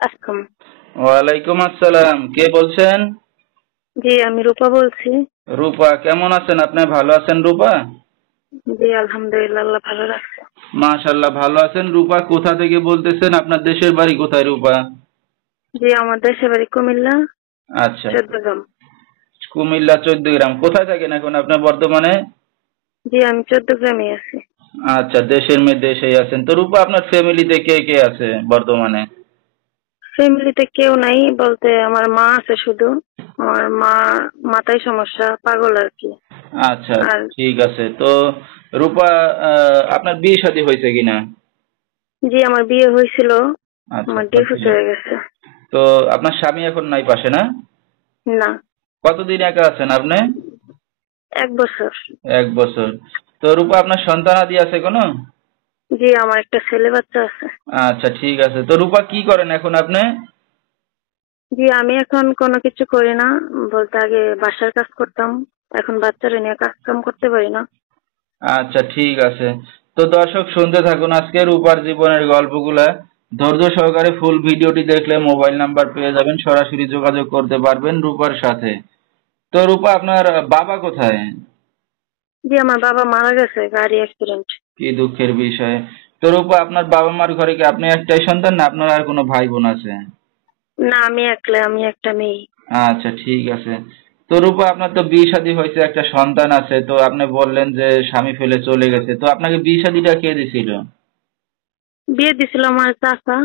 আসসালাম। ওয়ালাইকুম আসসালাম। কে বলছেন? জি, আমি রূপা বলছি। রূপা, কেমন আছেন আপনি? ভালো আছেন রূপা? জি, আলহামদুলিল্লাহ, আল্লাহ ভালো রাখছে। মাশাআল্লাহ, ভালো আছেন। রূপা কোথা থেকে বলতেছেন? আপনার দেশের বাড়ি কোথায় রূপা? জি, আমার দেশের বাড়ি কুমিল্লা, আচ্ছা, চৌদ্দগ্রাম। কুমিল্লা 14 গ্রাম। কোথায় থাকেন এখন আপনি বর্তমানে? জি, আমি চৌদ্দগ্রামে আছি। আচ্ছা, দেশের মেয়ে দেশেই আছেন। তো রূপা, আপনার ফ্যামিলিতে কে কে আছে বর্তমানে? ফ্যামিলিতে কেউ নাই বলতে আমার মা আছে শুধু। আমার মা মাথায় সমস্যা, পাগল আর কি। আচ্ছা, আর ঠিক আছে। তো রূপা, আপনার বিয়ে শাদী হয়েছে কিনা? জি, আমার বিয়ে হয়েছিল, আচ্ছা, আমার ডিভোর্স হয়েছিল। হয়ে গেছে। তো আপনার স্বামী এখন নাই পাশে, না? না, কতদিন একা আছেন আপনি? 1 বছর। 1 বছর। তো রূপা, আপনার সন্তানাদি আছে কোনো? জি, আমার একটা ছেলে বাচ্চা আছে। আচ্ছা, ঠিক আছে। তো রূপা, কি করেন এখন আপনি? জি, আমি এখন কোনো কিছু করি না, বলতে আগে বাসার কাজ করতাম, এখন বাচ্চারা নিয়ে কাজ কাম করতে পারি না। আচ্ছা, ঠিক আছে। তো দর্শক, শুনতে থাকুন আজকে রূপার জীবনের গল্পগুলা। ধৈর্য সহকারে ফুল ভিডিওটি দেখলে মোবাইল নাম্বার পেয়ে যাবেন, সরাসরি যোগাযোগ করতে পারবেন রূপার সাথে। তো রূপা, আপনার বাবা কোথায়? জি, আমার বাবা মারা গেছে গাড়ি অ্যাক্সিডেন্ট। কি দুঃখের বিষয়। তো রূপা, আপনার বাবা মার ঘরে কি আপনি একটাই সন্তান, না আপনার আর কোনো ভাই বোন আছে? না, আমি একলা, আমি একটা মেয়ে। আচ্ছা, ঠিক আছে। তো রূপা, আপনার তো বিয়ে শাদী হয়েছে, একটা সন্তান আছে, তো আপনি বললেন যে স্বামী ফেলে চলে গেছে, তো আপনাকে বিয়ে শাদীটা কে দিছিল? বিয়ে দিছিল আমার চাচা।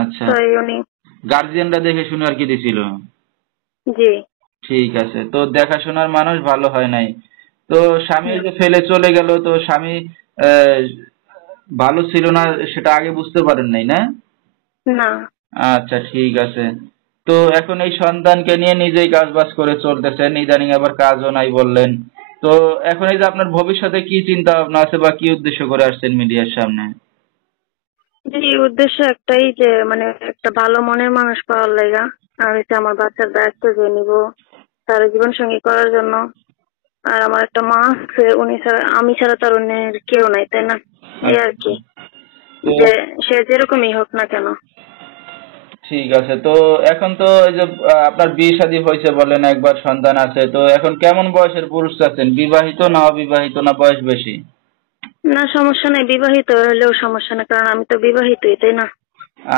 আচ্ছা, তাই উনি। গার্জিয়ানরা দেখে শুনে আর কি দিছিল? জি। ঠিক আছে। তো দেখাশোনার মানুষ ভালো হয় নাই। তো স্বামী হুম, যে ফেলে চলে গেল, তো স্বামী আহ, ভালো ছিল না সেটা আগে বুঝতে পারেন নাই, না? না। আচ্ছা, ঠিক আছে। তো এখন এই সন্তানকে নিয়ে নিজেই কাজ বাজ করে চলতেছেন, ইদানিং আবার কাজও নাই বললেন। তো এখন এই যে আপনার ভবিষ্যতে কি চিন্তা ভাবনা আছে বা কি উদ্দেশ্য করে আসছেন মিডিয়ার সামনে? জি, উদ্দেশ্য একটাই যে মানে একটা ভালো মনের মানুষ পাওয়ার লাগা। আমি তো আমার বাচ্চার দায়িত্ব যে নিব, তার জীবন সঙ্গী করার জন্য। আর আমার একটা মা আছে, উনি ছাড়া, আমি ছাড়া তার অন্যের কেউ নাই, তাই না? এই আর আচ্ছা। কি, তো যে সে যেরকমই হোক না কেন। ঠিক আছে। তো এখন তো এই যে আপনার বিয়ে শাদী হয়েছে বলেন, একবার সন্তান আছে, তো এখন কেমন বয়সের পুরুষ আছেন? বিবাহিত না অবিবাহিত, না বয়স বেশি? না, সমস্যা নেই, বিবাহিত হলেও সমস্যা নেই, কারণ আমি তো বিবাহিতই, তাই না?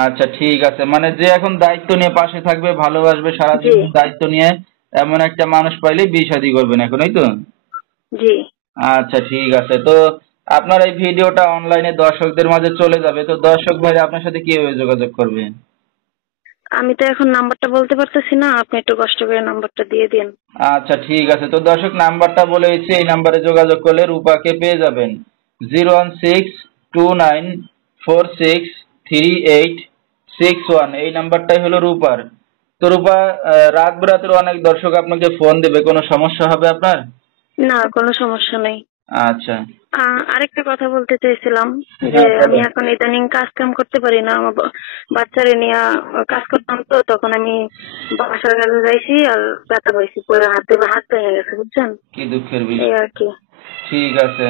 আচ্ছা, ঠিক আছে। মানে যে এখন দায়িত্ব নিয়ে পাশে থাকবে, ভালোবাসবে, সারা জি। জীবন দায়িত্ব নিয়ে এমন একটা মানুষ পাইলে বিয়ে শাদী করবেন এখন, এই তো? জি। আচ্ছা, ঠিক আছে। তো আপনার এই ভিডিওটা অনলাইনে দর্শকদের মাঝে চলে যাবে, তো দর্শক ভাই আপনার সাথে কিভাবে যোগাযোগ করবে? আমি তো এখন নাম্বারটা বলতে পারতেছি না, আপনি একটু কষ্ট করে নাম্বারটা দিয়ে দিন। আচ্ছা, ঠিক আছে। তো দর্শক, নাম্বারটা বলে দিচ্ছি, এই নাম্বারে যোগাযোগ করলে রূপাকে পেয়ে যাবেন। 01629463861, এই নাম্বারটাই হলো রূপার। তো রূপা, রাত বেরাতের অনেক দর্শক আপনাকে ফোন দেবে, কোনো সমস্যা হবে আপনার? না, কোনো সমস্যা নেই। আচ্ছা। আরেকটা কথা বলতে চাইছিলাম, যে হ্যাঁ, আমি বলেন। এখন ইদানিং কাজ কাম করতে পারি না, আমার বাচ্চারে নিয়ে কাজ করতাম, তো তখন আমি বাসার কাজে যাইছি আর ব্যথা পাইছি, পরে হাত ভেঙে গেছে, বুঝছেন? কি দুঃখের এই বিষয়। আর কি। ঠিক আছে।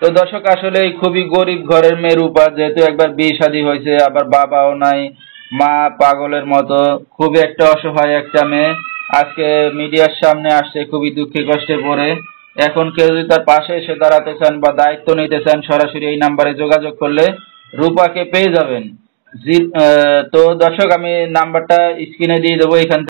তো দর্শক, আসলে খুবই গরিব ঘরের মেয়ের রূপা, যেহেতু একবার বিয়ে শাদী হয়েছে, আবার বাবাও নাই, মা পাগলের মতো, খুবই একটা অসহায় একটা মেয়ে, আজকে মিডিয়ার সামনে আসছে খুবই দুঃখে কষ্টে পড়ে। এখন কেউ যদি তার পাশে এসে দাঁড়াতে চান বা দায়িত্ব নিতে চান, সরাসরি এই নাম্বারে যোগাযোগ করলে রূপাকে পেয়ে যাবেন। তো দর্শক, আমি নাম্বারটা স্ক্রিনে দিয়ে দেবো, এখান